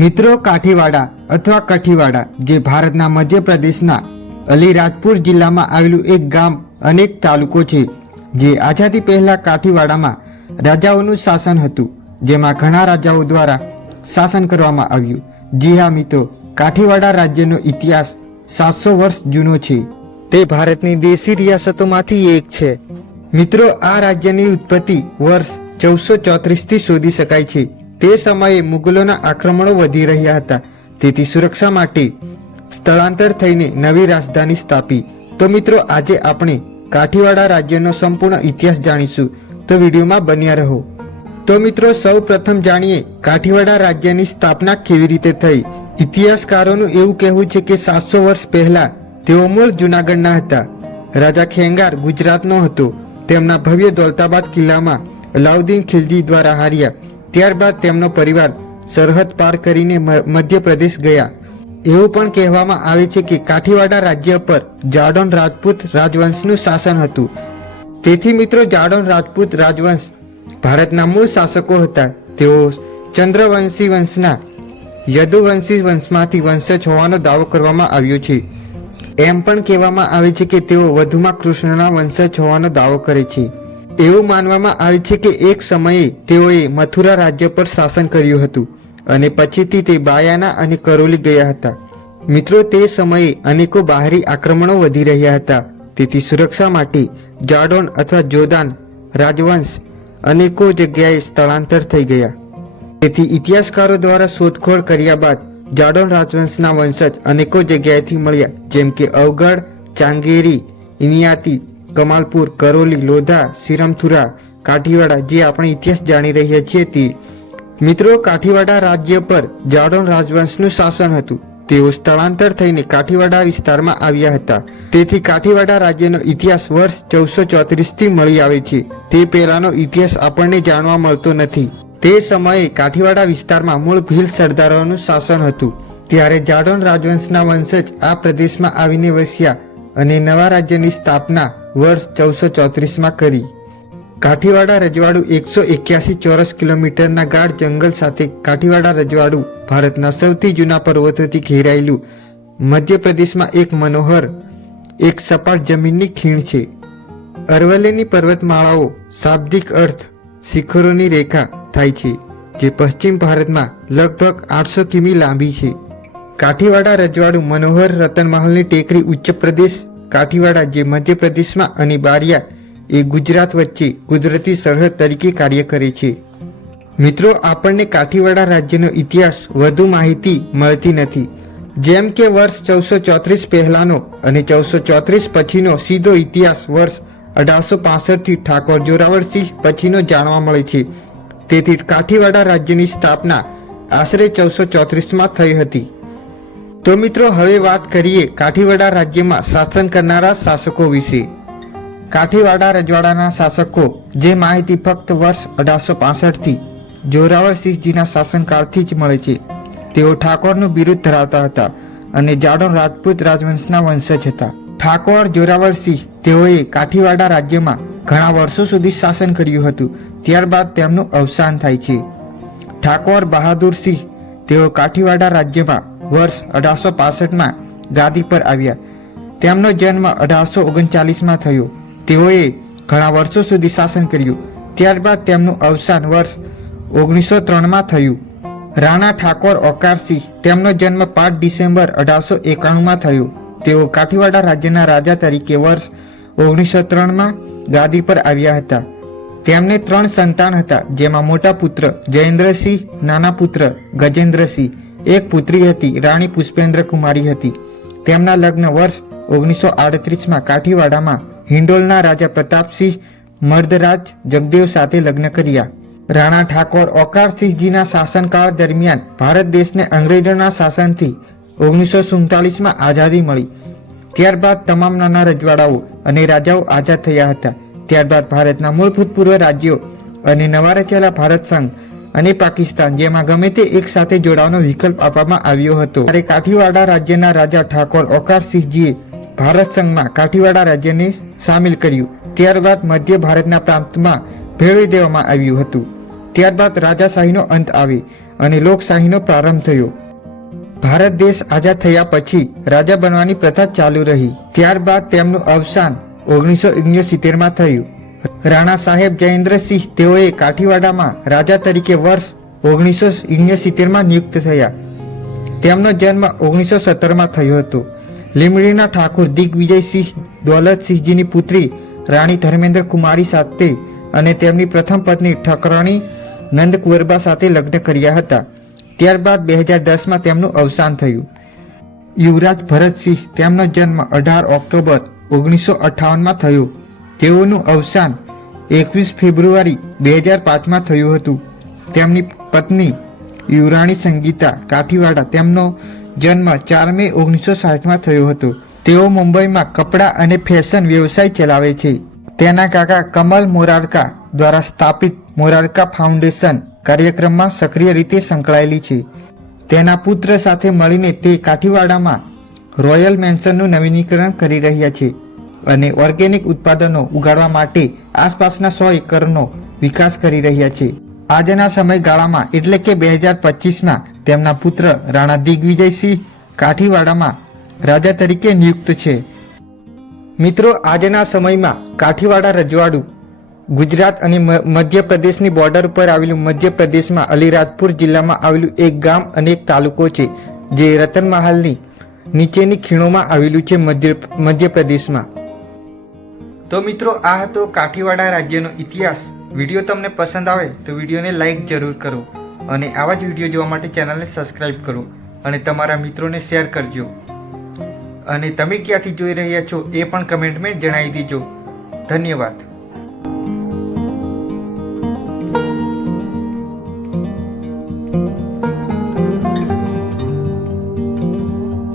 મિત્રો, કાઠીવાડા અથવા કઠીવાડા જે ભારતના મધ્યપ્રદેશના અલીરાજપુર જિલ્લામાં આવેલું એક ગામ અનેક તાલુકો છે. જે આઝાદી પહેલા કાઠીવાડામાં રાજાઓનું શાસન હતું, જેમાં ઘણા રાજાઓ દ્વારા શાસન કરવામાં આવ્યું. જી હા મિત્રો, કાઠીવાડા રાજ્યનો ઇતિહાસ 700 વર્ષ જૂનો છે. તે ભારતની દેશી રિયાસતોમાંથી એક છે. મિત્રો, આ રાજ્યની ઉત્પત્તિ વર્ષ 1434 થી શોધી શકાય છે. તે સમયે મુગલોના આક્રમણો વધી રહ્યા હતા, તેથી સુરક્ષા માટે સ્થળાંતર થઈને નવી રાજધાની સ્થાપી. તો મિત્રો, આજે આપણે કાઠીવાડા રાજ્યનો સંપૂર્ણ ઇતિહાસ જાણીશું, તો વિડીયોમાં બન્યા રહો. તો મિત્રો, સૌ પ્રથમ જાણીએ કાઠીવાડા રાજ્યની સ્થાપના કેવી રીતે થઈ. ઇતિહાસકારોનું એવું કહેવું છે કે 700 વર્ષ પહેલા તેઓ મૂળ જૂનાગઢના હતા. રાજા ખેંગાર ગુજરાતનો હતો. તેમના ભવ્ય દૌલતાબાદ કિલ્લામાં અલાઉદ્દીન ખિલજી દ્વારા હાર્યા. ત્યારબાદ તેમનો પરિવાર સરહદ પાર કરીને મધ્યપ્રદેશ ગયા. એવું પણ કહેવામાં આવે છે કે કાઠીવાડા રાજ્ય પર જાડોન રાજપૂત રાજવંશનું શાસન હતું. તેથી મિત્રો, જાડોન રાજપૂત રાજવંશ ભારતના મૂળ શાસકો હતા. તેઓ ચંદ્રવંશી વંશના યદુવંશી વંશમાંથી વંશજ હોવાનો દાવો કરવામાં આવ્યો છે. એમ પણ કહેવામાં આવે છે કે તેઓ વધુમાં કૃષ્ણના વંશજ હોવાનો દાવો કરે છે. એવું માનવામાં આવે છે કે એક સમયે તેઓએ મથુરા રાજ્ય પર શાસન કર્યું હતું અને પછીથી તે બાયાના અને કરોલી ગયા હતા. મિત્રો, તે સમયે અનેકો બહારી આક્રમણો વધી રહ્યા હતા, તેથી સુરક્ષા માટે જાડોન અથવા જોદાન રાજવંશ અનેકો જગ્યાએ સ્થળાંતર થઈ ગયા. તેથી ઇતિહાસકારો દ્વારા શોધખોળ કર્યા બાદ જાડોન રાજવંશના વંશજ અનેકો જગ્યાએથી મળ્યા, જેમ કે અવગઢ, ચાંગેરી, ઇનિયાતી, કમાલપુર, કરોલી, લોધા, સિરમથુરા, કાઠીવાડા, જે આપણે ઇતિહાસ જાણી રહ્યા છીએ તે. મિત્રો, કાઠીવાડા રાજ્ય પર જાડોન રાજવંશનું શાસન હતું. તેઓ સ્થળાંતર થઈને કાઠીવાડા વિસ્તારમાં આવ્યા હતા. તેથી કાઠીવાડા રાજ્યનો ઇતિહાસ વર્ષ 1434 થી મળી આવે છે. તે પહેલાનો ઇતિહાસ આપણને જાણવા મળતો નથી. તે સમયે કાઠીવાડા વિસ્તારમાં મૂળ ભીલ સરદારોનું શાસન હતું. ત્યારે જાડોન રાજવંશના વંશજ આ પ્રદેશમાં આવીને વસ્યા અને નવા રાજ્યની સ્થાપના વર્ષ 1434માં કરી. કાઠીવાડા રજવાડું 181 ચોરસ કિલોમીટરના ગાઢ જંગલ સાથે. કાઠીવાડા રજવાડું ભારતના સૌથી જૂના પર્વતોથી ઘેરાયેલું મધ્યપ્રદેશમાં એક મનોહર એક સપાટ જમીનની ખીણ છે. અરવલ્લીની પર્વતમાળાઓ શાબ્દિક અર્થ શિખરોની રેખા થાય છે, જે પશ્ચિમ ભારતમાં લગભગ 800 કિમી લાંબી છે. કાઠીવાડા રજવાડું મનોહર રતનમહલની ટેકરી ઉચ્ચ પ્રદેશ કાઠીવાડા, જે મધ્યપ્રદેશમાં અને બારિયા એ ગુજરાત વચ્ચે કુદરતી સરહદ તરીકે કાર્ય કરે છે. મિત્રો, આપણને કાઠીવાડા રાજ્યનો ઇતિહાસ વધુ માહિતી મળતી નથી. જેમ કે વર્ષ 1434 પહેલાનો અને 1434 પછીનો સીધો ઇતિહાસ વર્ષ 1865 થી ઠાકોર જોરાવરસિંહ પછીનો જાણવા મળે છે. તેથી કાઠીવાડા રાજ્યની સ્થાપના આશરે 1434માં થઈ હતી. તો મિત્રો, હવે વાત કરીએ કાઠીવાડા રાજ્યમાં શાસન કરનારા શાસકો વિશે. કાઠીવાડા રજવાડાના શાસકો, જે માહિતી ફક્ત વર્ષ 1865 થી જોરાવરસિંહજીના શાસનકાળથી જ મળે છે. તેઓ ઠાકોરનું બિરુદ ધરાવતા હતા અને જાડોન રાજપૂત રાજવંશના વંશજ હતા. ઠાકોર જોરાવરસિંહ તેઓએ કાઠીવાડા રાજ્યમાં ઘણા વર્ષો સુધી શાસન કર્યું હતું. ત્યારબાદ તેમનું અવસાન થાય છે. ઠાકોર બહાદુરસિંહ તેઓ કાઠીવાડા રાજ્યમાં વર્ષ 1865માં ગાદી પર આવ્યા. તેમનો જન્મ 1839માં થયો. તેઓએ ઘણા વર્ષો સુધી શાસન કર્યું. ત્યારબાદ તેમનું અવસાન વર્ષ 1903માં થયું. રાણા ઠાકોર ઓકારસિંહ તેમનો જન્મ 5 ડિસેમ્બર 1891માં થયો. તેઓ કાઠીવાડા રાજ્યના રાજા તરીકે વર્ષ 1903માં ગાદી પર આવ્યા હતા. તેમને 3 સંતાન હતા, જેમાં મોટા પુત્ર જયેન્દ્રસિંહ, નાના પુત્ર ગજેન્દ્રસિંહ, એક પુત્રી હતી રાણી પુષ્પેન્દ્ર કુમારી હતી. તેમના લગ્ન વર્ષ 1938માં કાઠીવાડામાં હિંડોલના રાજા પ્રતાપસિંહ મર્દરાજ જગદેવ સાથે લગ્ન કર્યા. રાણા ઠાકોર ઓકારસિંહજીના શાસનકાળ દરમિયાન ભારત દેશને અંગ્રેજોના શાસનથી 1947માં આઝાદી મળી. ત્યારબાદ તમામ નાના રજવાડાઓ અને રાજાઓ આઝાદ થયા હતા. ત્યારબાદ ભારતના મૂળ ભૂતપૂર્વ રાજ્યો અને નવા રચાયેલા ભારત સંઘ અને પાકિસ્તાન, જેમાં ગમે તે એક સાથે જોડાવાનો વિકલ્પ આપવામાં આવ્યો હતો. ત્યારે કાઠીવાડા રાજ્યના રાજા ઠાકોર ઓકારસિંહજીએ ભારત સંઘમાં કાઠીવાડા રાજ્યને સામેલ કર્યું. ત્યારબાદ મધ્ય ભારતના પ્રાંતમાં ભેળવી દેવામાં આવ્યું હતું. ત્યારબાદ રાજાશાહીનો અંત આવે અને લોકશાહીનો પ્રારંભ થયો. ભારત દેશ આઝાદ થયા પછી રાજા બનવાની પ્રથા ચાલુ રહી. ત્યારબાદ તેમનું અવસાન 1969માં થયું. રાણા સાહેબ જયેન્દ્રસિંહ તેઓએ કાઠીવાડામાં રાજા તરીકે વર્ષ 1969માં નિયુક્ત થયા. તેમનો જન્મ 1917માં થયો હતો. લીંબડીના ઠાકુર દિગ્વિજયસિંહ દૌલતસિંહજીની પુત્રી રાણી ધર્મેન્દ્ર કુમારી સાથે અને તેમની પ્રથમ પત્ની ઠકરાણી નંદકુંવરબા સાથે લગ્ન કર્યા હતા. ત્યારબાદ 2010માં તેમનું અવસાન થયું. યુવરાજ ભરતસિંહ તેમનો જન્મ 18 ઓક્ટોબર 1958માં થયો. તેઓનું અવસાન 21 ફેબ્રુઆરી 2005માં થયું હતું. તેમની પત્ની યુવરાણી સંગીતા કાઠીવાડા તેમનો જન્મ 4 મે 1960માં થયો હતો. તેઓ મુંબઈમાં કપડાં અને ફેશન વ્યવસાય ચલાવે છે. તેના કાકા કમલ મોરારકા દ્વારા સ્થાપિત મોરારકા ફાઉન્ડેશન કાર્યક્રમમાં સક્રિય રીતે સંકળાયેલી છે. તેના પુત્ર સાથે મળીને તે કાઠીવાડામાં રોયલ મેન્શનનું નવીનીકરણ કરી રહ્યા છે અને ઓર્ગેનિક ઉત્પાદનો ઉગાડવા માટે આસપાસના 100 એકરનો વિકાસ કરી રહ્યા છે. આજના સમયગાળામાં એટલે કે 2025માં તેમના પુત્ર રાણા દિગ્વિજયસિંહ કાઠીવાડામાં રાજા તરીકે નિયુક્ત છે. મિત્રો, આજના સમયમાં કાઠીવાડા રજવાડું ગુજરાત અને મધ્યપ્રદેશની બોર્ડર પર આવેલું મધ્યપ્રદેશમાં અલીરાજપુર જિલ્લામાં આવેલું એક ગામ અને એક તાલુકો છે, જે રતનમહાલની નીચેની ખીણોમાં આવેલું છે મધ્યપ્રદેશમાં. તો મિત્રો, આ હતો કાઠીવાડા રાજ્યનો ઇતિહાસ. વિડીયો તમને પસંદ આવે તો વિડીયોને લાઈક જરૂર કરો અને આવા જ વિડીયો જોવા માટે ચેનલને સબસ્ક્રાઈબ કરો અને તમારા મિત્રોને શેર કરજો. અને તમે ક્યાંથી જોઈ રહ્યા છો એ પણ કમેન્ટમાં જણાવી દેજો. ધન્યવાદ.